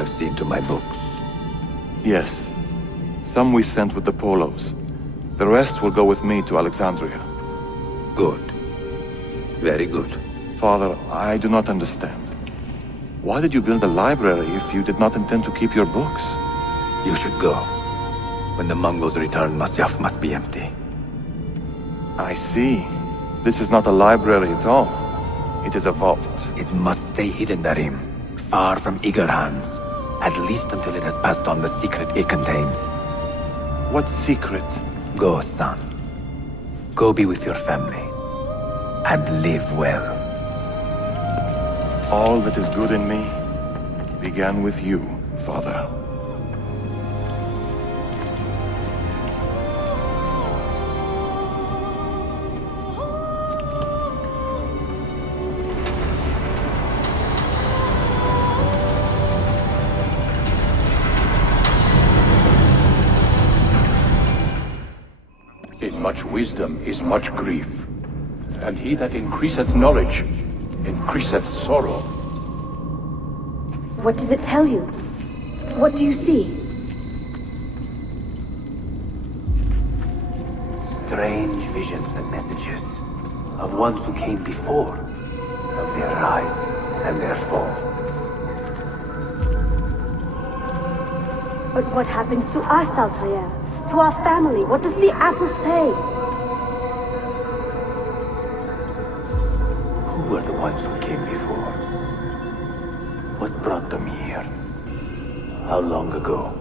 have seen to my books? Yes. Some we sent with the Polos. The rest will go with me to Alexandria. Good. Very good. Father, I do not understand. Why did you build a library if you did not intend to keep your books? You should go. When the Mongols return, Masyaf must be empty. I see. This is not a library at all. It is a vault. It must stay hidden, Darim. Far from eager hands. At least until it has passed on the secret it contains. What secret? Go, son. Go be with your family. And live well. All that is good in me began with you, Father. In much wisdom is much grief, and he that increaseth knowledge increaseth sorrow. What does it tell you? What do you see? Strange visions and messages of ones who came before, of their rise and their fall. But what happens to us, Altair? To our family? What does the apple say? Who were the ones who came before? What brought them here? How long ago?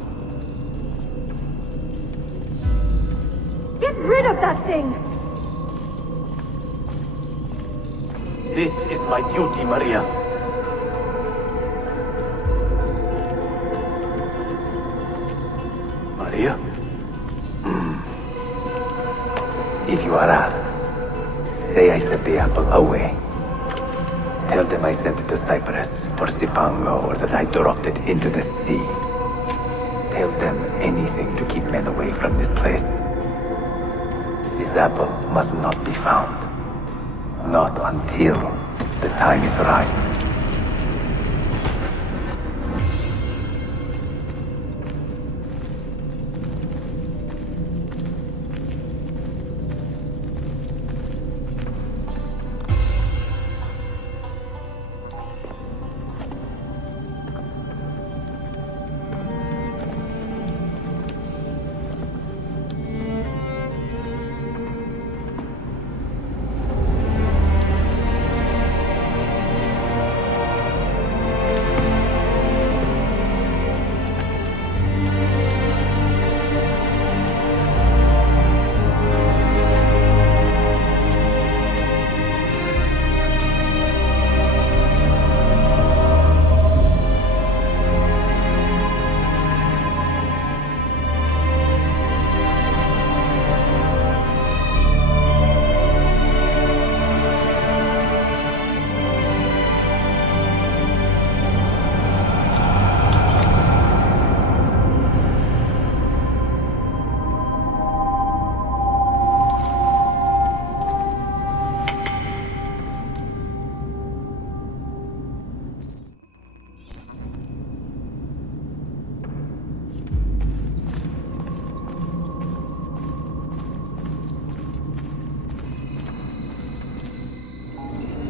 Get rid of that thing! This is my duty, Maria. Maria? If you are asked, say I sent the apple away. Tell them I sent it to Cyprus, or Zipango, or that I dropped it into the sea. Tell them anything to keep men away from this place. This apple must not be found. Not until the time is right.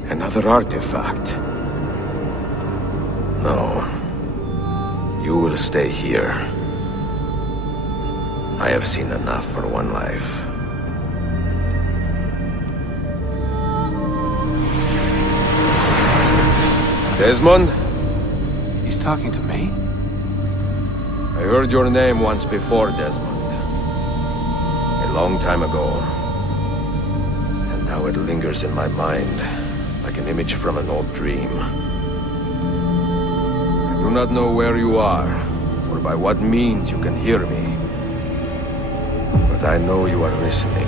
Another artifact. No. You will stay here. I have seen enough for one life. Desmond? He's talking to me? I heard your name once before, Desmond. A long time ago. And now it lingers in my mind, like an image from an old dream. I do not know where you are, or by what means you can hear me. But I know you are listening.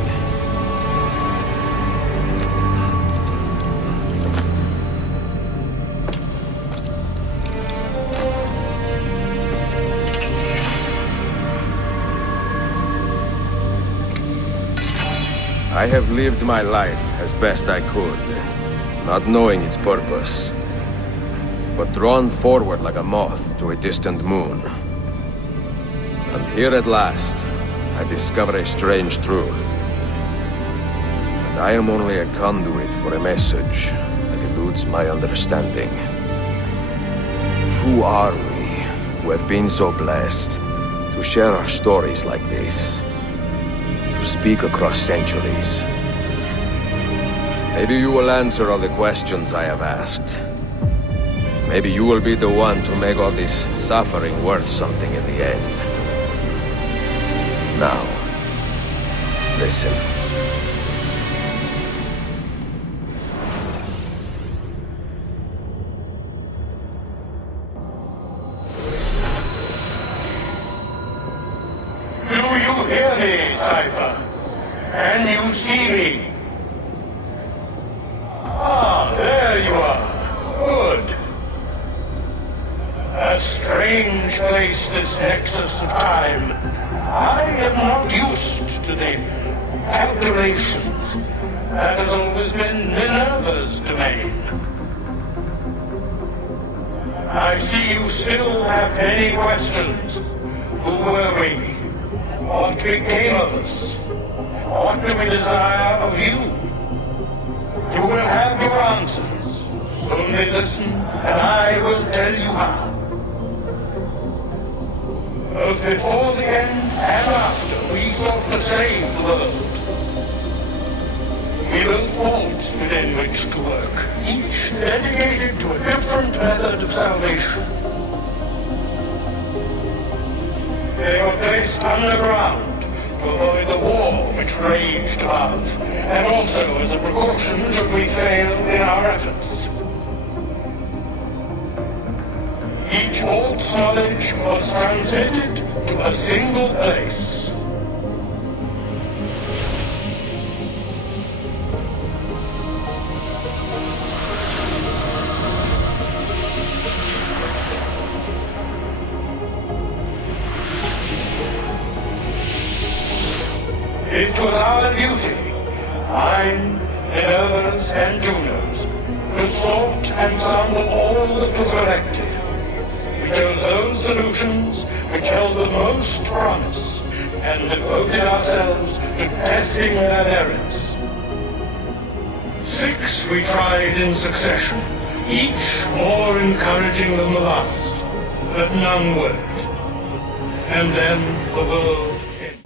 I have lived my life as best I could, not knowing its purpose. but drawn forward like a moth to a distant moon. And here at last, I discover a strange truth. That I am only a conduit for a message that eludes my understanding. Who are we, who have been so blessed to share our stories like this? To speak across centuries? Maybe you will answer all the questions I have asked. Maybe you will be the one to make all this suffering worth something in the end. Now, listen. Do you hear me, Cypher? Can you see me? Ah, there you are. Good. A strange place, this nexus of time. I am not used to the calculations. That has always been Minerva's domain. I see you still have many questions. Who were we? What became of us? What do we desire of you? You will have your answers. Only listen, and I will tell you how. Both before the end and after, we sought to save the world. We built vaults within which to work, each dedicated to a different method of salvation. They were placed underground to avoid the war which raged above, and also as a precaution should we fail in our efforts. Each vault's knowledge was transmitted to a single place. It was our duty, mine, Minerva's, and Juno's, to sort and sample all that was collected. We chose those solutions which held the most promise, and devoted ourselves to testing their merits. 6 we tried in succession, each more encouraging than the last, but none worked. And then the world ended.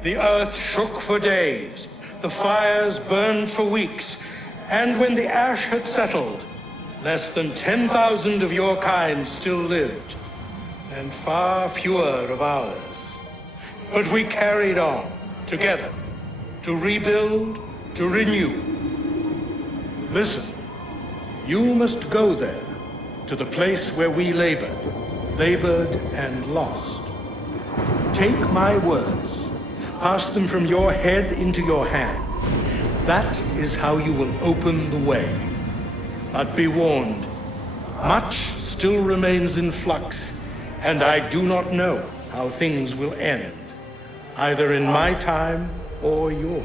The earth shook for days, the fires burned for weeks, and when the ash had settled, less than 10,000 of your kind still lived, and far fewer of ours. But we carried on, together, to rebuild, to renew. Listen, you must go there, to the place where we labored and lost. Take my words, pass them from your head into your hands. That is how you will open the way. But be warned, much still remains in flux, and I do not know how things will end, either in my time or yours.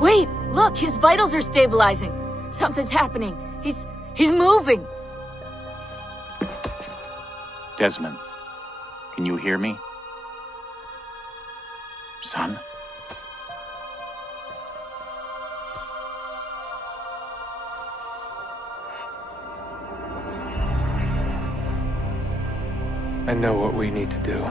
Wait, look, his vitals are stabilizing. Something's happening. He's moving. Desmond, can you hear me? Son? I know what we need to do.